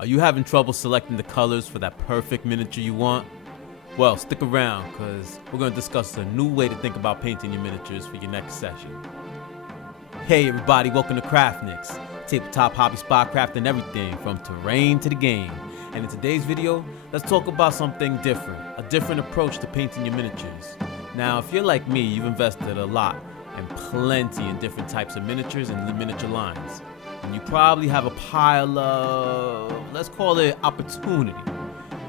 Are you having trouble selecting the colors for that perfect miniature you want? Well, stick around because we're going to discuss a new way to think about painting your miniatures for your next session. Hey everybody, welcome to Craftniks, tabletop hobby spot crafting everything from terrain to the game. And in today's video, let's talk about something different, a different approach to painting your miniatures. Now, if you're like me, you've invested a lot and plenty in different types of miniatures and miniature lines. And you probably have a pile of, let's call it opportunity.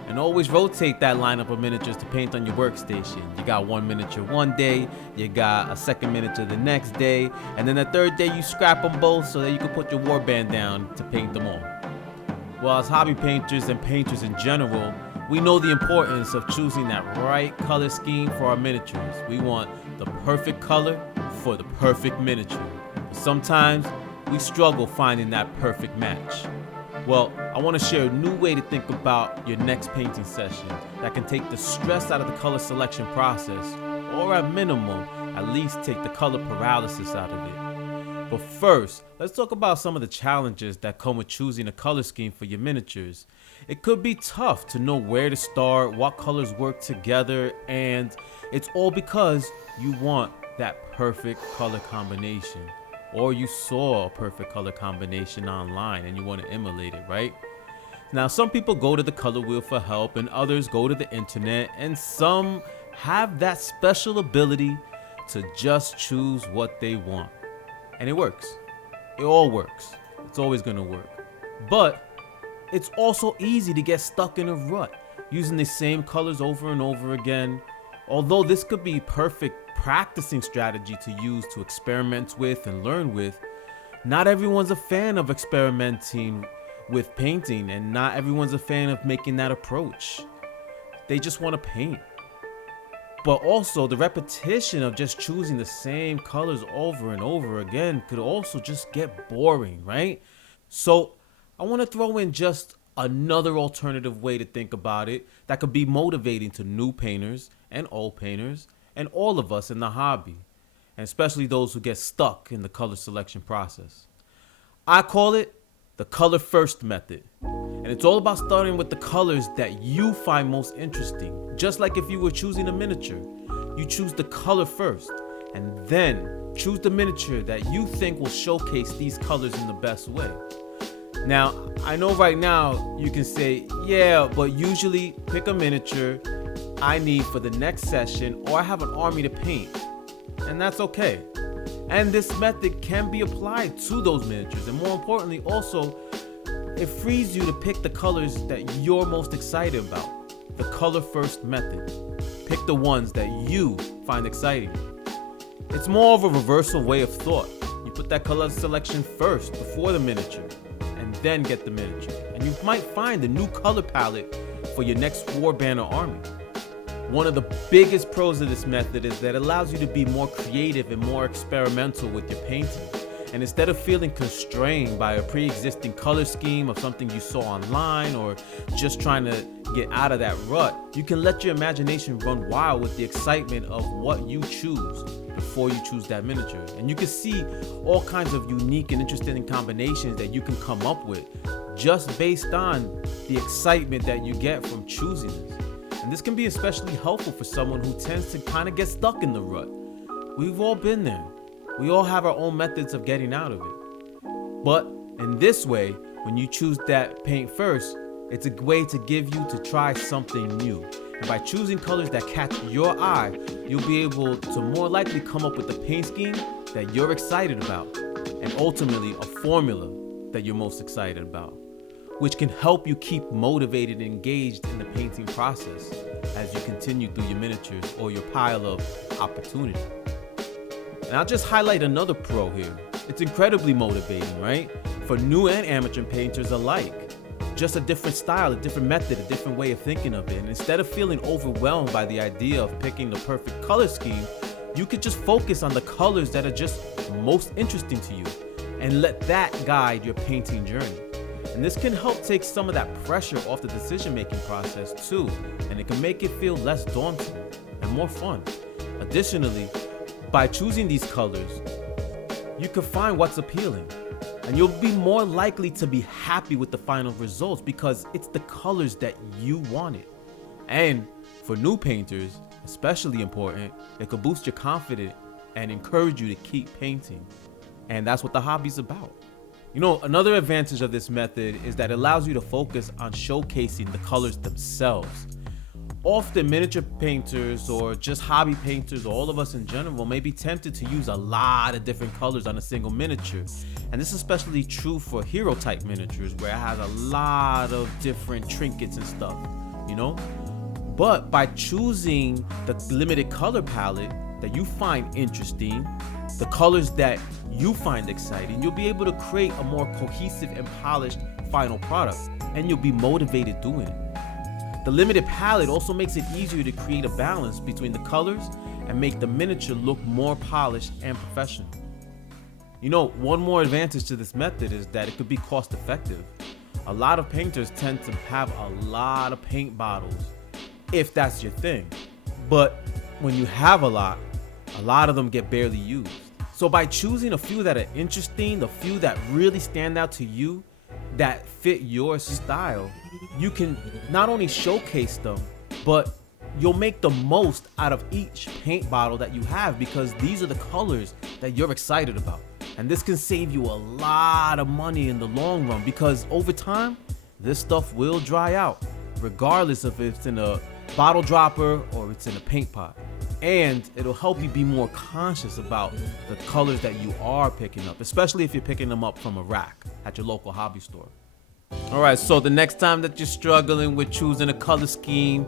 And always rotate that lineup of miniatures to paint on your workstation. You got one miniature one day, you got a second miniature the next day, and then the third day you scrap them both so that you can put your warband down to paint them all. Well, as hobby painters and painters in general, we know the importance of choosing that right color scheme for our miniatures. We want the perfect color for the perfect miniature. But sometimes we struggle finding that perfect match. Well, I want to share a new way to think about your next painting session that can take the stress out of the color selection process, or at minimum, at least take the color paralysis out of it. But first, let's talk about some of the challenges that come with choosing a color scheme for your miniatures. It could be tough to know where to start, what colors work together, and it's all because you want that perfect color combination. Or you saw a perfect color combination online and you want to emulate it, right? Now, some people go to the color wheel for help and others go to the internet, and some have that special ability to just choose what they want. And it works. It all works. It's always going to work. But it's also easy to get stuck in a rut using the same colors over and over again. Although this could be perfect practicing strategy to use to experiment with and learn with, not everyone's a fan of experimenting with painting, and not everyone's a fan of making that approach. They just want to paint. But also the repetition of just choosing the same colors over and over again could also just get boring, right? So I want to throw in just another alternative way to think about it that could be motivating to new painters and old painters and all of us in the hobby, and especially those who get stuck in the color selection process. I call it the color first method. And it's all about starting with the colors that you find most interesting. Just like if you were choosing a miniature, you choose the color first and then choose the miniature that you think will showcase these colors in the best way. Now, I know right now you can say, yeah, but usually pick a miniature I need for the next session, or I have an army to paint. And that's okay. And this method can be applied to those miniatures. And more importantly, also, it frees you to pick the colors that you're most excited about. The color first method. Pick the ones that you find exciting. It's more of a reversal way of thought. You put that color selection first before the miniature, and then get the miniature. And you might find the new color palette for your next warband or army. One of the biggest pros of this method is that it allows you to be more creative and more experimental with your painting. And instead of feeling constrained by a pre-existing color scheme of something you saw online, or just trying to get out of that rut, you can let your imagination run wild with the excitement of what you choose before you choose that miniature. And you can see all kinds of unique and interesting combinations that you can come up with just based on the excitement that you get from choosing this. And this can be especially helpful for someone who tends to kind of get stuck in the rut. We've all been there. We all have our own methods of getting out of it. But in this way, when you choose that paint first, it's a way to give you to try something new. And by choosing colors that catch your eye, you'll be able to more likely come up with a paint scheme that you're excited about, and ultimately a formula that you're most excited about, which can help you keep motivated and engaged in the painting process as you continue through your miniatures or your pile of opportunity. And I'll just highlight another pro here. It's incredibly motivating, right? For new and amateur painters alike. Just a different style, a different method, a different way of thinking of it. And instead of feeling overwhelmed by the idea of picking the perfect color scheme, you could just focus on the colors that are just most interesting to you and let that guide your painting journey. And this can help take some of that pressure off the decision-making process too, and it can make it feel less daunting and more fun. Additionally, by choosing these colors, you can find what's appealing. And you'll be more likely to be happy with the final results because it's the colors that you wanted. And for new painters, especially important, it could boost your confidence and encourage you to keep painting. And that's what the hobby's about. You know, another advantage of this method is that it allows you to focus on showcasing the colors themselves. Often miniature painters or just hobby painters, or all of us in general, may be tempted to use a lot of different colors on a single miniature. And this is especially true for hero type miniatures where it has a lot of different trinkets and stuff, you know? But by choosing the limited color palette that you find interesting, the colors that you find exciting, you'll be able to create a more cohesive and polished final product, and you'll be motivated doing it. The limited palette also makes it easier to create a balance between the colors and make the miniature look more polished and professional. You know, one more advantage to this method is that it could be cost effective. A lot of painters tend to have a lot of paint bottles, if that's your thing. But when you have a lot of them get barely used. So by choosing a few that are interesting, the few that really stand out to you, that fit your style, you can not only showcase them, but you'll make the most out of each paint bottle that you have because these are the colors that you're excited about. And this can save you a lot of money in the long run because over time, this stuff will dry out, regardless if it's in a bottle dropper or it's in a paint pot. And it'll help you be more conscious about the colors that you are picking up, especially if you're picking them up from a rack at your local hobby store. All right, so the next time that you're struggling with choosing a color scheme,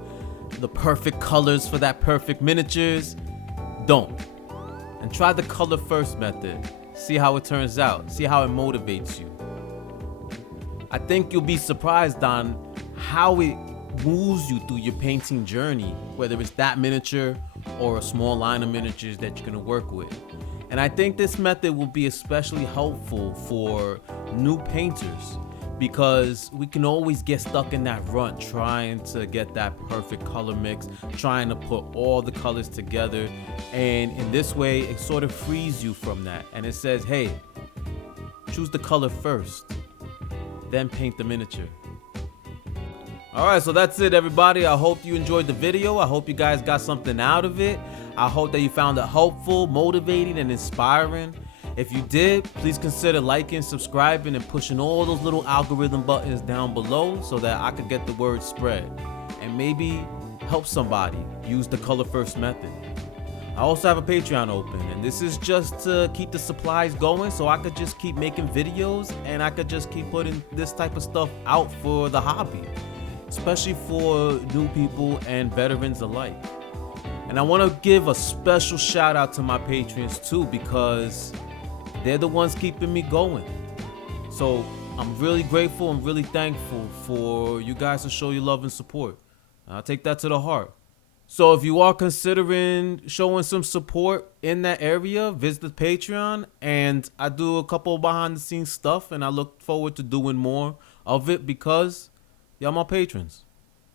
the perfect colors for that perfect miniatures, don't. And try the color first method. See how it turns out. See how it motivates you. I think you'll be surprised on how it moves you through your painting journey, whether it's that miniature or a small line of miniatures that you're gonna work with. And I think this method will be especially helpful for new painters because we can always get stuck in that rut trying to get that perfect color mix, trying to put all the colors together. And in this way, it sort of frees you from that. And it says, hey, choose the color first, then paint the miniature. All right, so that's it, everybody. I hope you enjoyed the video. I hope you guys got something out of it. I hope that you found it helpful, motivating, and inspiring. If you did, please consider liking, subscribing, and pushing all those little algorithm buttons down below so that I could get the word spread and maybe help somebody use the color first method. I also have a Patreon open, and this is just to keep the supplies going so I could just keep making videos and I could just keep putting this type of stuff out for the hobby, especially for new people and veterans alike. And I want to give a special shout out to my patrons too because they're the ones keeping me going. So I'm really grateful and really thankful for you guys to show your love and support. I'll take that to the heart. So if you are considering showing some support in that area, visit the Patreon, and I do a couple behind the scenes stuff, and I look forward to doing more of it because y'all my patrons.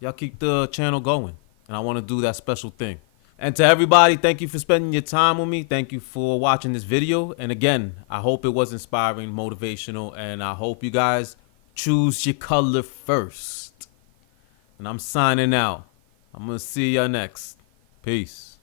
Y'all keep the channel going, and I want to do that special thing. And to everybody, thank you for spending your time with me. Thank you for watching this video. And again, I hope it was inspiring, motivational, and I hope you guys choose your color first. And I'm signing out. I'm going to see y'all next. Peace.